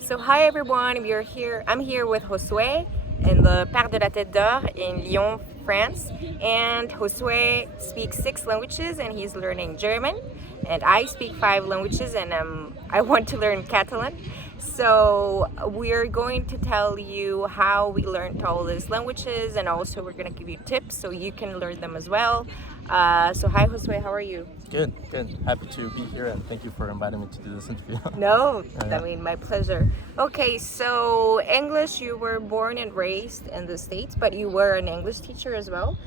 So hi everyone, we're here. I'm here with Josué in the Parc de la Tête d'Or in Lyon, France. And Josué speaks 6 languages and he's learning German. And I speak 5 languages and I want to learn Catalan. So we're going to tell you how we learned all these languages, and also we're going to give you tips so you can learn them as well. So hi Josué, how are you? Good, good. Happy to be here, and thank you for inviting me to do this interview. No, Yeah. I mean, my pleasure. Okay, so English, you were born and raised in the States, but you were an English teacher as well?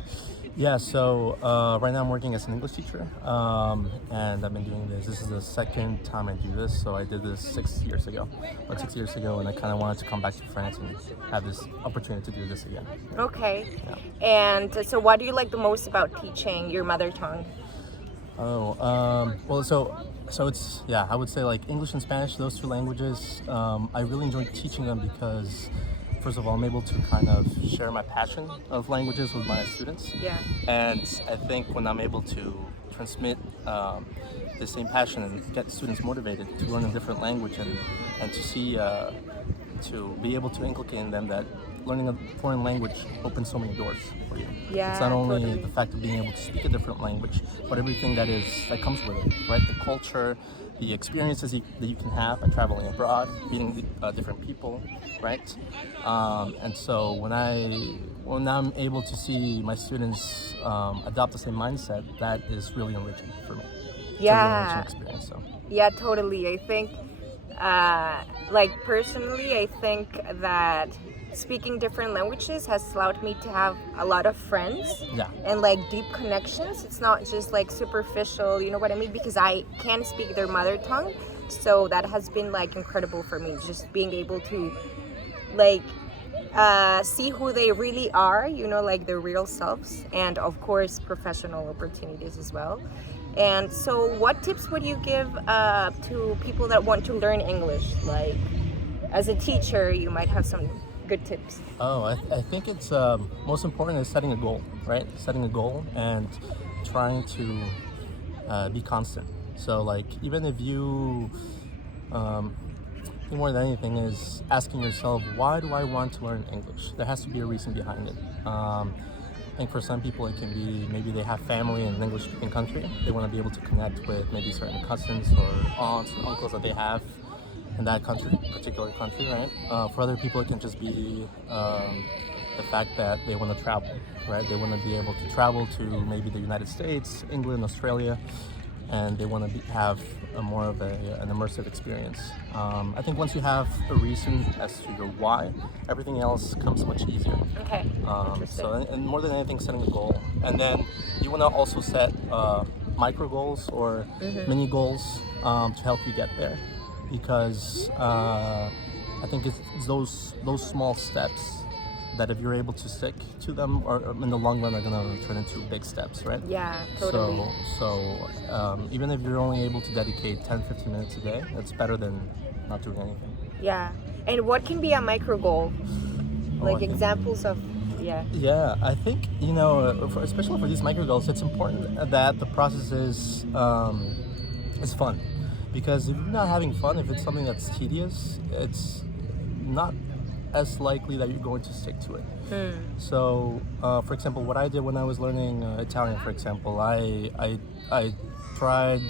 Yeah, so right now I'm working as an English teacher, and I've been doing this. This is the second time I do this, so I did this 6 years ago, about 6 years ago, and I kind of wanted to come back to France and have this opportunity to do this again. Okay. Yeah. And so what do you like the most about teaching your mother tongue? Well, so it's yeah, I would say like English and Spanish, those two languages. I really enjoy teaching them because, first of all, I'm able to kind of share my passion of languages with my students, Yeah. and I think when I'm able to transmit the same passion and get students motivated to learn a different language and to see to be able to inculcate in them that learning a foreign language opens so many doors for you. Yeah, It's not only totally. the fact of being able to speak a different language, but everything that comes with it, right? The culture, the experiences that you can have by traveling abroad, meeting different people, right? And so when I'm able to see my students adopt the same mindset, that is really enriching for me. It's a really enriching Yeah. experience. So. Yeah, totally. I think, like personally, I think that speaking different languages has allowed me to have a lot of friends Yeah. and like deep connections. It's not just like superficial, you know what I mean? Because I can speak their mother tongue. So that has been like incredible for me, just being able to like see who they really are, you know, like their real selves, and of course, professional opportunities as well. And so, what tips would you give to people that want to learn English? Like, as a teacher, you might have some good tips. Oh, I think it's most important is setting a goal, right? Setting a goal and trying to be constant. So, like, even if you, I think more than anything is asking yourself, why do I want to learn English? There has to be a reason behind it. I think for some people it can be maybe they have family in an English-speaking country. They want to be able to connect with maybe certain cousins or aunts and uncles that they have in that country, particular country, right? For other people, it can just be the fact that they want to travel, right? They want to be able to travel to maybe the United States, England, Australia, and they want to have more of an immersive experience. I think once you have a reason as to your why, everything else comes much easier. Okay. Interesting. So, and more than anything, setting a goal, and then you want to also set micro goals or mini goals to help you get there, because I think it's those small steps that if you're able to stick to them, or in the long run, are going to turn into big steps, right? Yeah, totally. So even if you're only able to dedicate 10, 15 minutes a day, that's better than not doing anything. Yeah. And what can be a micro goal? I Like think- examples of, yeah. Yeah, I think, especially for these micro goals, it's important that the process is fun. Because if you're not having fun, if it's something that's tedious, it's not as likely that you're going to stick to it. So, for example, what I did when I was learning Italian, for example, I tried,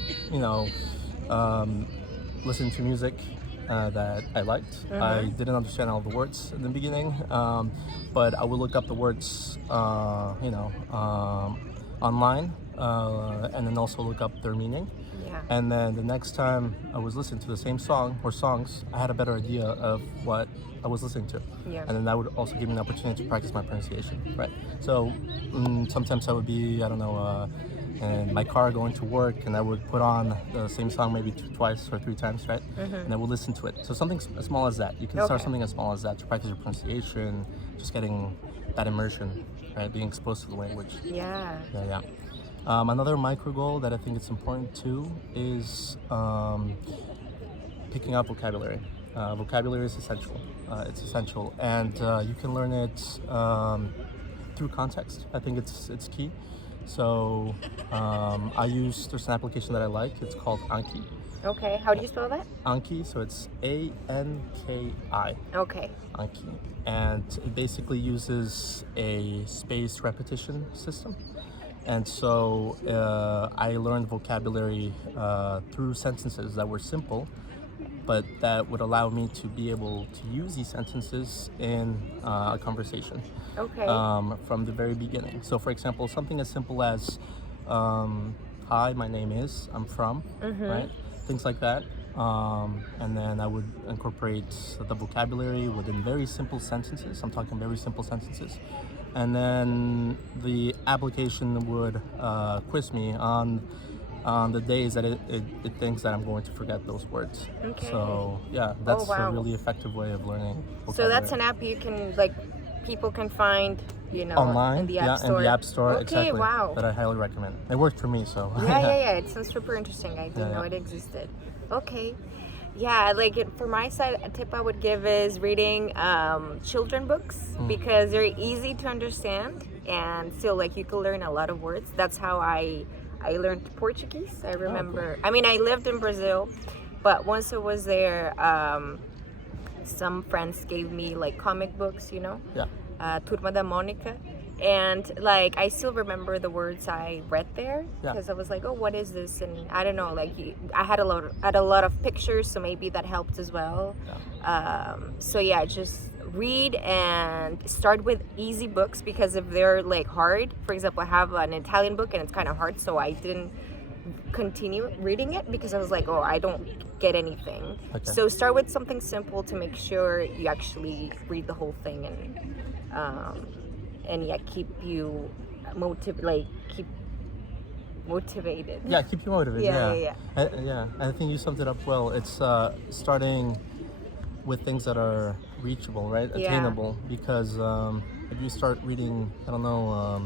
listening to music that I liked. I didn't understand all the words in the beginning, but I would look up the words, online, and then also look up their meaning. Yeah. And then the next time I was listening to the same song or songs, I had a better idea of what I was listening to. Yeah. And then that would also give me an opportunity to practice my pronunciation, right? So sometimes I would be, I don't know, in my car going to work, and I would put on the same song maybe twice or 3 times, right? And I would listen to it. So something as small as that. You can start Okay. something as small as that to practice your pronunciation, just getting that immersion, right? Being exposed to the language. Yeah. Yeah. Another micro goal that I think it's important too is picking up vocabulary. Vocabulary is essential. It's essential, and you can learn it through context. I think it's key. So there's an application that I like. It's called Anki. Okay. How do you spell that? Anki, so it's Anki. Okay. Anki. And it basically uses a spaced repetition system. And so I learned vocabulary through sentences that were simple, but that would allow me to be able to use these sentences in a conversation Okay. from the very beginning. So, for example, something as simple as, hi, my name is, I'm from, right? Things like that. And then I would incorporate the vocabulary within very simple sentences. I'm talking very simple sentences. And then the application would quiz me on the days that it thinks that I'm going to forget those words. Okay. So yeah, that's wow. a really effective way of learning vocabulary. So that's an app you can like people can find, Online, in the App Store. in the App Store, Okay, exactly. wow. That I highly recommend. It worked for me, so. Yeah. It sounds super interesting. I didn't know it existed. Okay. Yeah, like for my side, a tip I would give is reading children books because they're easy to understand and still like you can learn a lot of words. That's how I learned Portuguese. I remember. Cool. I mean, I lived in Brazil, but once I was there, some friends gave me like comic books, Yeah. Turma da Mônica. And like I still remember the words I read there because I was like, oh, what is this? And I don't know, like I had a lot of pictures, so maybe that helped as well. So yeah, just read and start with easy books because if they're like hard, for example, I have an Italian book and it's kind of hard, so I didn't continue reading it because I was like, oh, I don't get anything. Okay. So start with something simple to make sure you actually read the whole thing and keep you keep motivated. Yeah, keep you motivated. Yeah. I think you summed it up well. It's starting with things that are reachable, right? Attainable. Because if you start reading, I don't know,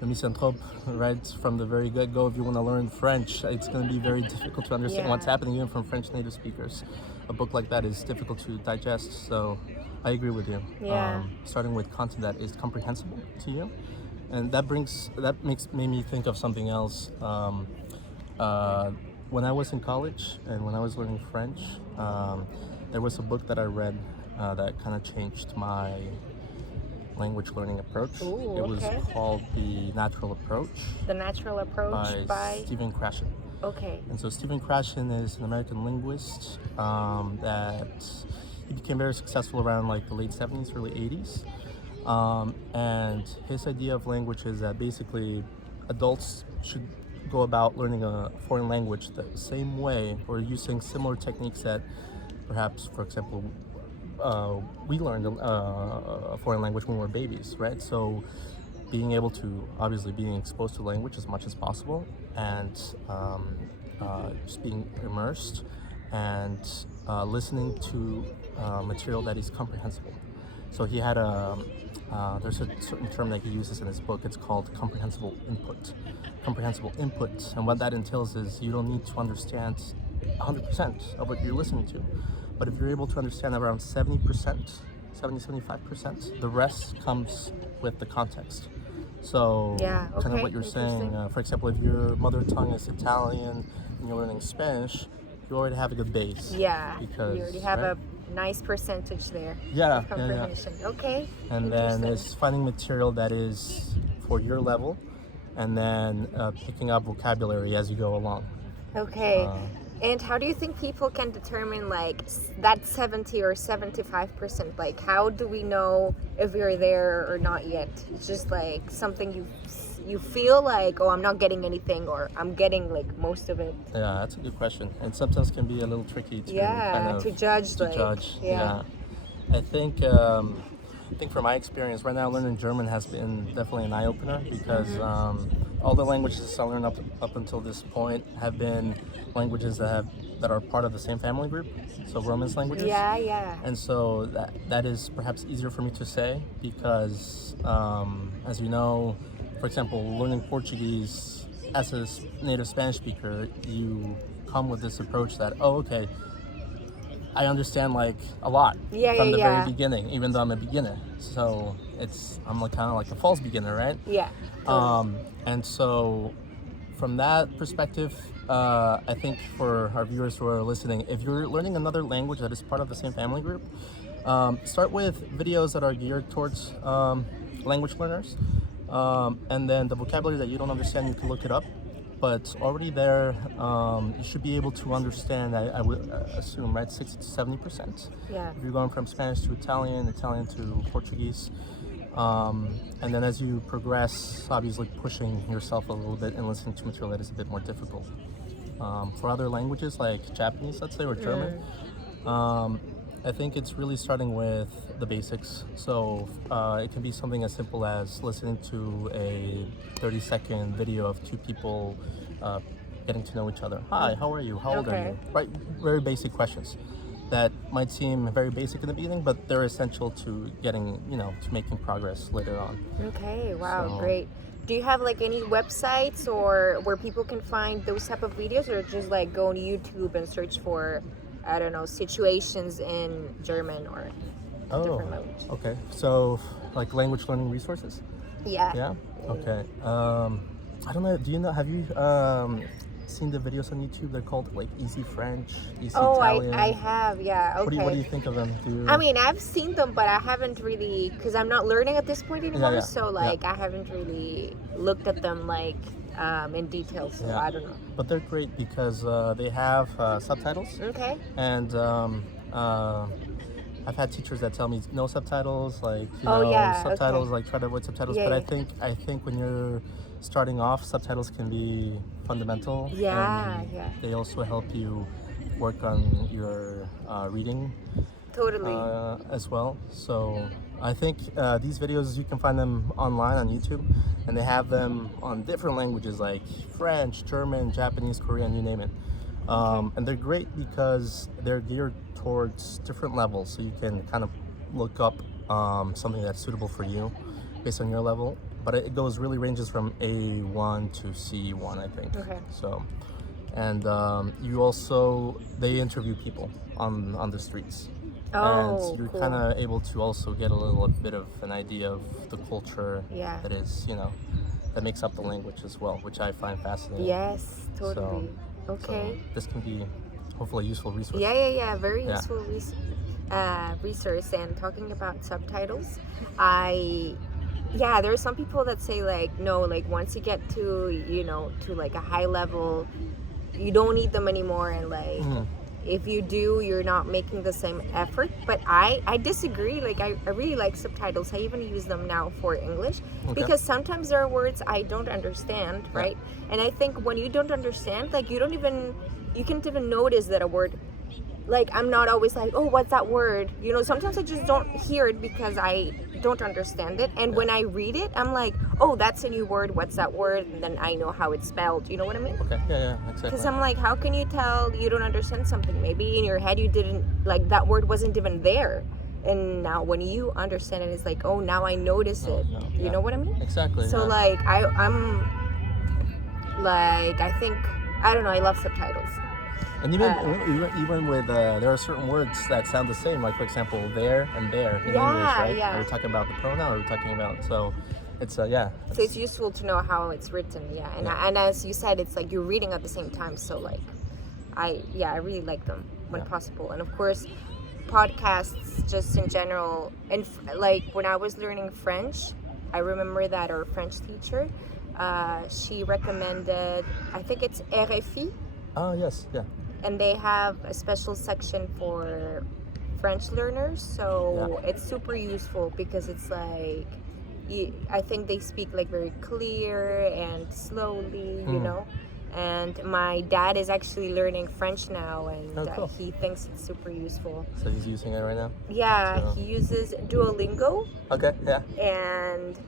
the Misanthrope, right, from the very get-go, if you want to learn French, it's going to be very difficult to understand what's happening even from French native speakers. A book like that is difficult to digest, so I agree with you. Yeah. Starting with content that is comprehensible to you, and that made me think of something else. When I was in college and when I was learning French, there was a book that I read that kind of changed my language learning approach. Ooh, it was okay. called The Natural Approach. The Natural Approach by Stephen Krashen. Okay. And so Stephen Krashen is an American linguist that he became very successful around like the late 70s, early 80s. And his idea of language is that basically adults should go about learning a foreign language the same way or using similar techniques that perhaps, for example, we learned a foreign language when we were babies, right? So being able to, obviously being exposed to language as much as possible and just being immersed and listening to material that is comprehensible. So he had there's a certain term that he uses in his book. It's called comprehensible input. Comprehensible input, and what that entails is you don't need to understand 100% of what you're listening to. But if you're able to understand around 75%, the rest comes with the context. So kind of what you're saying, for example, if your mother tongue is Italian and you're learning Spanish, you already have a good base. Yeah, because, you already have a nice percentage there. Yeah, comprehension. Okay. And then it's finding material that is for your level and then picking up vocabulary as you go along. Okay. And how do you think people can determine like that 70 or 75%? Like how do we know if we're there or not yet? It's just like something you feel like, oh, I'm not getting anything or I'm getting like most of it. Yeah, that's a good question. And sometimes can be a little tricky to kind of to judge. Yeah. I think from my experience right now, learning German has been definitely an eye-opener because all the languages I learned up until this point have been languages that are part of the same family group, so Romance languages. Yeah. And so that is perhaps easier for me to say because, as you know, for example, learning Portuguese as a native Spanish speaker, you come with this approach that, oh, okay, I understand like a lot from the very beginning, even though I'm a beginner. So I'm like kind of like a false beginner, right? Yeah. And so from that perspective, I think for our viewers who are listening, if you're learning another language that is part of the same family group, start with videos that are geared towards language learners. And then the vocabulary that you don't understand, you can look it up. But already there, you should be able to understand, I would assume, right, 60 to 70%. Yeah. If you're going from Spanish to Italian, Italian to Portuguese. And then as you progress, obviously pushing yourself a little bit and listening to material that is a bit more difficult. For other languages like Japanese, let's say, or German, I think it's really starting with the basics. So it can be something as simple as listening to a 30-second video of two people getting to know each other. Hi, how are you? How old are you? Right, very basic questions that might seem very basic in the beginning, but they're essential to getting, to making progress later on. Okay, wow, So- great. Do you have like any websites or where people can find those type of videos, or just like go on YouTube and search for, I don't know, situations in German or different language? Okay. So, like language learning resources? Yeah. Yeah? Okay. I don't know, have you seen the videos on YouTube? They're called like Easy French, Easy Oh, Italian. I have, yeah. Okay. What do you think of them? I mean, I've seen them, but I haven't really, because I'm not learning at this point anymore. yeah, So like, I haven't really looked at them like in detail. So Yeah. I don't know. But they're great because they have subtitles. Okay. And I've had teachers that tell me no subtitles, like subtitles, okay. like try to avoid subtitles. Yeah, But yeah. I think when you're starting off, subtitles can be fundamental. Yeah, and yeah. They also help you work on your reading Totally. as well. So I think these videos, you can find them online on YouTube, and they have them on different languages like French, German, Japanese, Korean, you name it. And they're great because they're geared towards different levels, so you can kind of look up something that's suitable for you based on your level. But it ranges from A1 to C1, I think. Okay. So, and they interview people on the streets. Oh, And you're cool. kind of able to also get a little bit of an idea of the culture Yeah. that is, that makes up the language as well, which I find fascinating. Yes, totally. So Okay. this can be hopefully a useful resource. Yeah. Very Yeah. useful resource. And talking about subtitles, there are some people that say like, no, like once you get to like a high level, you don't need them anymore, and like if you do, you're not making the same effort. But I disagree. Like I really like subtitles. I even use them now for English because sometimes there are words I don't understand, right? And I think when you don't understand, like you can't even notice that a word, like I'm not always like, oh, what's that word? Sometimes I just don't hear it because I don't understand it. And when I read it, I'm like, oh, that's a new word. What's that word? And then I know how it's spelled. You know what I mean? Okay. Yeah. Exactly. Because I'm like, how can you tell you don't understand something? Maybe in your head you didn't, like that word wasn't even there. And now when you understand it, it's like, oh, now I notice it. You know what I mean? Exactly. So yeah. like I'm like, I think, I don't know, I love subtitles. And even with there are certain words that sound the same, like for example, there and there in English, right? Yeah. Are we talking about the pronoun? Or are we talking about So it's useful to know how it's written, and as you said, it's like you're reading at the same time. So like, I really like them when possible, and of course, podcasts just in general. And like when I was learning French, I remember that our French teacher, she recommended, I think it's RFI. Oh yes, yeah. And they have a special section for French learners, so it's super useful because it's like, I think they speak like very clear and slowly, And my dad is actually learning French now, and cool. he thinks it's super useful. So he's using it right now? Yeah, So- he uses Duolingo, Okay, yeah. and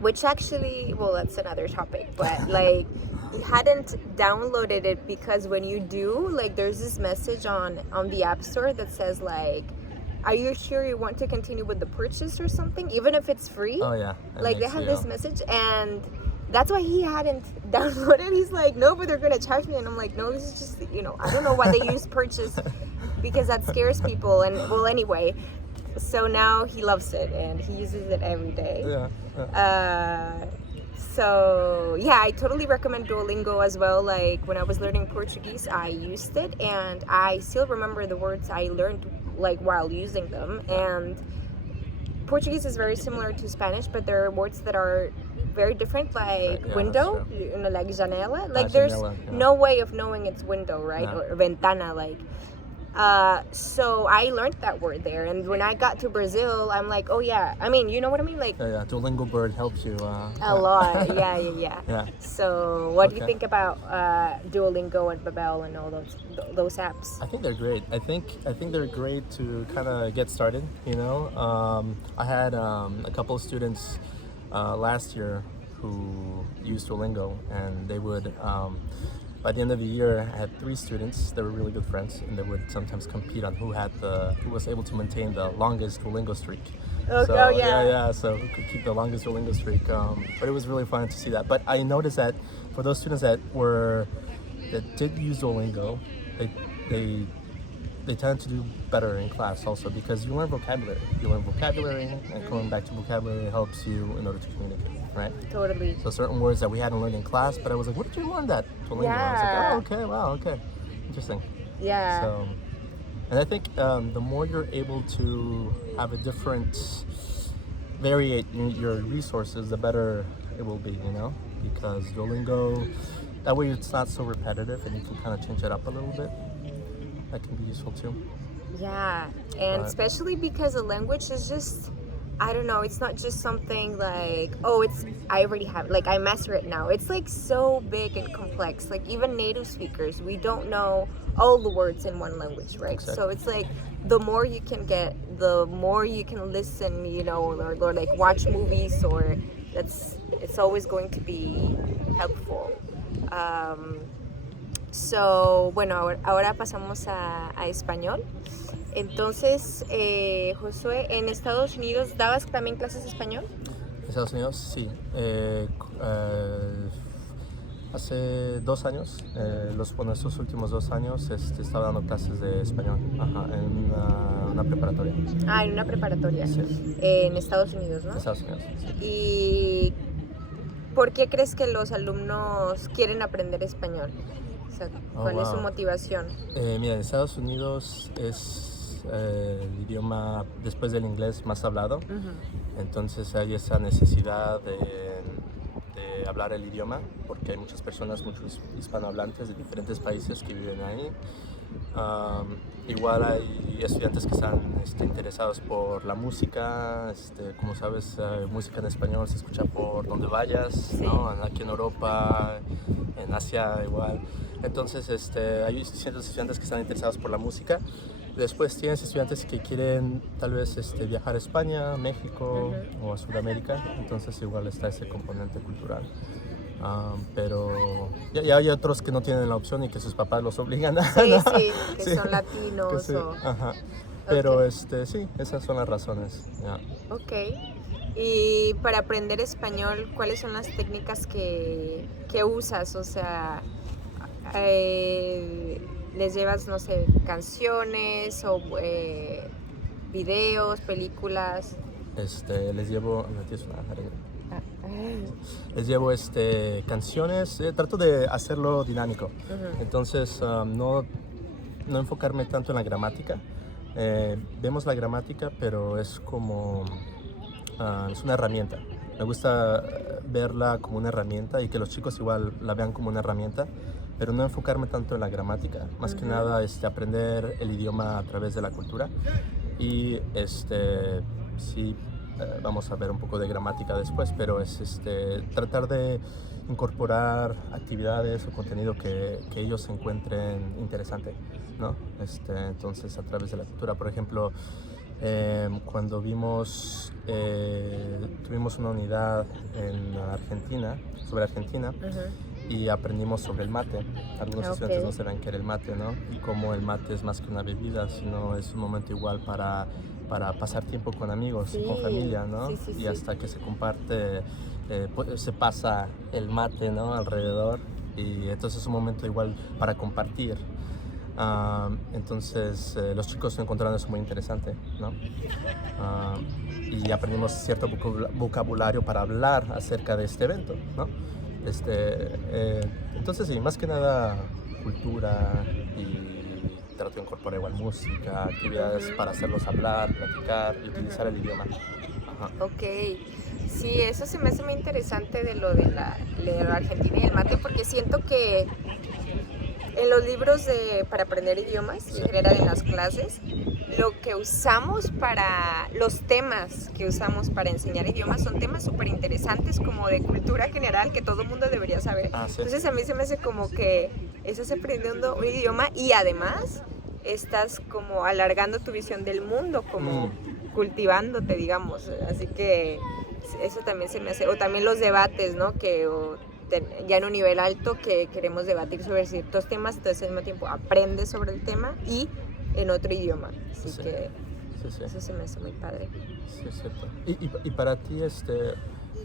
which actually, well, that's another topic, but like, he hadn't downloaded it because when you do, like, there's this message on the App Store that says like, are you sure you want to continue with the purchase or something, even if it's free? Oh yeah. That Like they makes have you- this message, and that's why he hadn't downloaded. He's like, no, but they're gonna charge me, and I'm like, no, this is just, I don't know why they use purchase, because that scares people. And well, anyway, so now he loves it and he uses it every day. Yeah. So yeah, I totally recommend Duolingo as well. Like when I was learning Portuguese, I used it, and I still remember the words I learned like while using them. And Portuguese is very similar to Spanish, but there are words that are very different, like Yeah, window, that's you know, like janela. Like there's janela, yeah. no way of knowing it's window, right? No. Or ventana, like. So I learned that word there, and when I got to Brazil, I'm like, oh yeah. I mean, you know what I mean, like. Yeah, Duolingo Bird helps you. A lot, yeah. Yeah. So, what do you Okay. think about Duolingo and Babel and all those apps? I think they're great. I think they're great to kind of get started. You know, I had a couple of students last year who used Duolingo, and they would. By the end of the year, I had 3 students. They were really good friends, and they would sometimes compete on who was able to maintain the longest Duolingo streak. Oh, So, oh, yeah. So who could keep the longest Duolingo streak? But it was really fun to see that. But I noticed that for those students that did use Duolingo, they tend to do better in class also, because you learn vocabulary. And going back to vocabulary helps you in order to communicate, right? Totally. So certain words that we hadn't learned in class, but I was like, where did you learn that? Duolingo. I was like, oh, okay, wow, okay. Interesting. Yeah. So, and I think the more you're able to have a different, variate your resources, the better it will be, you know? Because Duolingo, that way it's not so repetitive and you can kind of change it up a little bit. That can be useful too. Yeah, and But- especially because a language is just, I don't know, it's not just something like, oh, I already have it, like I master it now. It's like so big and complex. Like even native speakers, we don't know all the words in one language, right? Exactly. So it's like the more you can get, the more you can listen, you know, or like watch movies, or it's always going to be helpful. So, bueno, ahora pasamos a español. Entonces, Josué, en Estados Unidos, ¿dabas también clases de español? Estados Unidos, sí. Hace 2 años, estos últimos 2 años, estaba dando clases de español, en una preparatoria. Ah, en una preparatoria. Sí. En Estados Unidos, ¿no? Estados Unidos, sí. ¿Y por qué crees que los alumnos quieren aprender español? O sea, ¿cuál es su Wow. motivación? Mira, en Estados Unidos es el idioma después del inglés más hablado, entonces hay esa necesidad de hablar el idioma, porque hay muchos hispanohablantes de diferentes países que viven ahí. Igual hay estudiantes que están interesados por la música, como sabes, música en español se escucha por donde vayas, Sí. ¿no? Aquí en Europa, en Asia igual. Entonces hay ciertos estudiantes que están interesados por la música. Después tienes estudiantes que quieren tal vez viajar a España, México o a Sudamérica, entonces igual está ese componente cultural. Pero ya hay otros que no tienen la opción y que sus papás los obligan a... Sí, ¿no? sí, que Sí, son latinos que sí, o... ajá. Pero Ok. sí, esas son las razones. Ya. Ok. Y para aprender español, ¿cuáles son las técnicas que usas? O sea, les llevas, no sé, canciones o videos, películas. Les llevo... ¿me tienes una arenga? Les llevo canciones, trato de hacerlo dinámico. Entonces, no enfocarme tanto en la gramática. Vemos la gramática, pero es como... es una herramienta. Me gusta verla como una herramienta y que los chicos igual la vean como una herramienta, pero no enfocarme tanto en la gramática. Más que nada aprender el idioma a través de la cultura. Y sí, vamos a ver un poco de gramática después, pero es tratar de incorporar actividades o contenido que ellos encuentren interesante, ¿no? Entonces, a través de la cultura, por ejemplo, cuando tuvimos una unidad en Argentina, sobre Argentina, y aprendimos sobre el mate. Algunos estudiantes no sabían qué era el mate, ¿no? Y cómo el mate es más que una bebida, sino es un momento igual para pasar tiempo con amigos, Sí, con familia, ¿no? sí. Y hasta que se comparte, se pasa el mate, ¿no? Alrededor, y entonces es un momento igual para compartir. Entonces los chicos encontraron eso muy interesante, ¿no? Y aprendimos cierto vocabulario para hablar acerca de este evento, ¿no? Entonces sí, más que nada cultura y trato de incorporar igual música, actividades para hacerlos hablar, platicar y utilizar el idioma. Ajá. Ok, sí, eso se me hace muy interesante de lo de la Argentina y el mate, porque siento que en los libros para aprender idiomas, Sí. en general en las clases, lo que usamos los temas que usamos para enseñar idiomas son temas súper interesantes como de cultura general que todo el mundo debería saber. Ah, sí. Entonces a mí se me hace como que estás aprendiendo un idioma y además estás como alargando tu visión del mundo, como cultivándote, digamos. Así que eso también se me hace, o también los debates, ¿no? Ya en un nivel alto que queremos debatir sobre ciertos temas, entonces al mismo tiempo aprendes sobre el tema y en otro idioma. Así Sí. que Sí. eso se me hace muy padre. Sí, es cierto. Y para ti,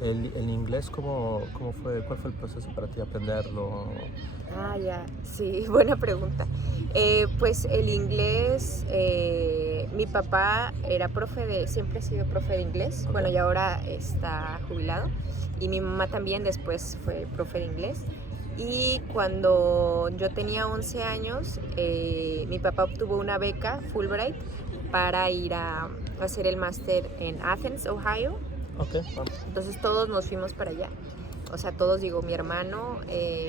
el inglés, ¿cómo fue? ¿Cuál fue el proceso para ti aprenderlo? Ah, ya, sí, buena pregunta. Pues el inglés, mi papá era siempre ha sido profe de inglés, Okay. bueno, y ahora está jubilado, y mi mamá también después fue profe de inglés. Y cuando yo tenía 11 años, mi papá obtuvo una beca Fulbright para ir a hacer el máster en Athens, Ohio. Ok, vamos. Entonces todos nos fuimos para allá. O sea, todos, digo, mi hermano,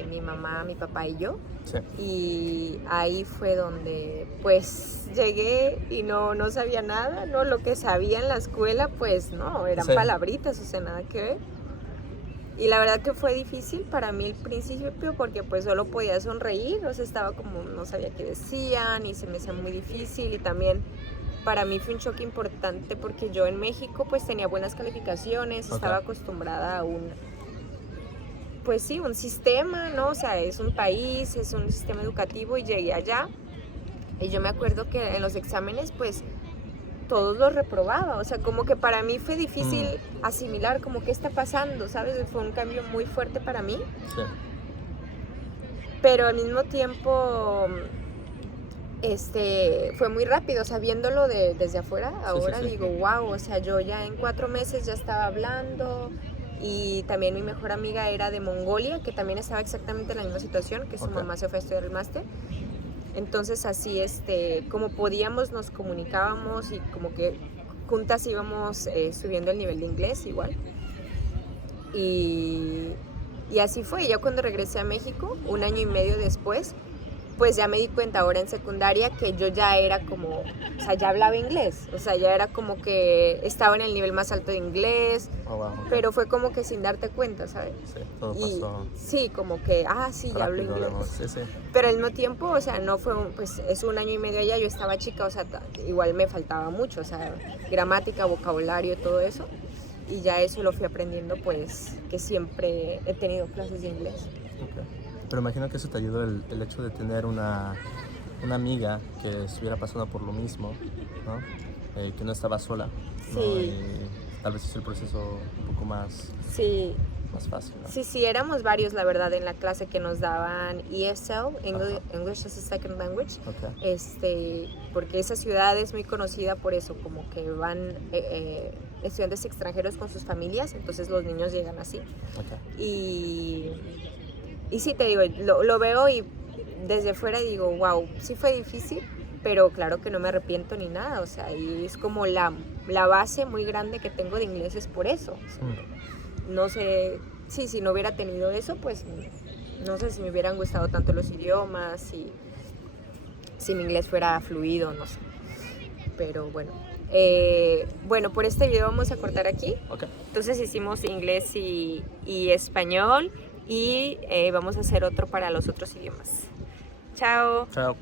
mi mamá, mi papá y yo. Sí. Y ahí fue donde pues llegué y no sabía nada, ¿no? Lo que sabía en la escuela, pues no, eran Sí. palabritas, o sea, nada que ver. Y la verdad que fue difícil para mí el principio porque pues solo podía sonreír, o sea, estaba como, no sabía qué decían y se me hacía muy difícil. Y también para mí fue un choque importante porque yo en México pues tenía buenas calificaciones, estaba acostumbrada a pues sí, un sistema, ¿no? O sea, es un país, es un sistema educativo y llegué allá y yo me acuerdo que en los exámenes pues todos los reprobaba, o sea, como que para mí fue difícil asimilar como qué está pasando, ¿sabes? Fue un cambio muy fuerte para mí, Sí. pero al mismo tiempo fue muy rápido, o sea, viéndolo desde afuera, ahora Sí. digo, wow, o sea, yo ya en 4 meses ya estaba hablando. Y también mi mejor amiga era de Mongolia, que también estaba exactamente en la misma situación, que su mamá se fue a estudiar el máster. Entonces así, como podíamos, nos comunicábamos y como que juntas íbamos subiendo el nivel de inglés igual. Y así fue. Yo cuando regresé a México, 1 año y medio después, pues ya me di cuenta ahora en secundaria que yo ya era como, o sea, ya hablaba inglés, o sea, ya era como que estaba en el nivel más alto de inglés, Wow. pero fue como que sin darte cuenta, ¿sabes? Sí, todo Y pasó sí, como que, sí, ya hablo rápido, inglés. digamos. Sí. Pero al mismo tiempo, o sea, no fue, pues es 1 año y medio allá, yo estaba chica, o sea, igual me faltaba mucho, o sea, gramática, vocabulario, todo eso. Y ya eso lo fui aprendiendo, pues, que siempre he tenido clases de inglés. Okay. Pero imagino que eso te ayudó el hecho de tener una amiga que estuviera pasando por lo mismo, ¿no? Que no estaba sola, ¿no? Sí. Y tal vez es el proceso un poco más fácil, ¿no? Sí, éramos varios, la verdad, en la clase que nos daban ESL, English as a Second Language, porque esa ciudad es muy conocida por eso, como que van estudiantes extranjeros con sus familias, entonces los niños llegan así. Okay. Y sí, te digo, lo veo y desde fuera digo, wow, sí fue difícil, pero claro que no me arrepiento ni nada, o sea, y es como la base muy grande que tengo de inglés es por eso. O sea, no sé, si no hubiera tenido eso, pues no sé si me hubieran gustado tanto los idiomas, si mi inglés fuera fluido, no sé. Pero bueno. Bueno, por este video vamos a cortar aquí. Okay. Entonces hicimos inglés y español y vamos a hacer otro para los otros idiomas. Chao. Chao.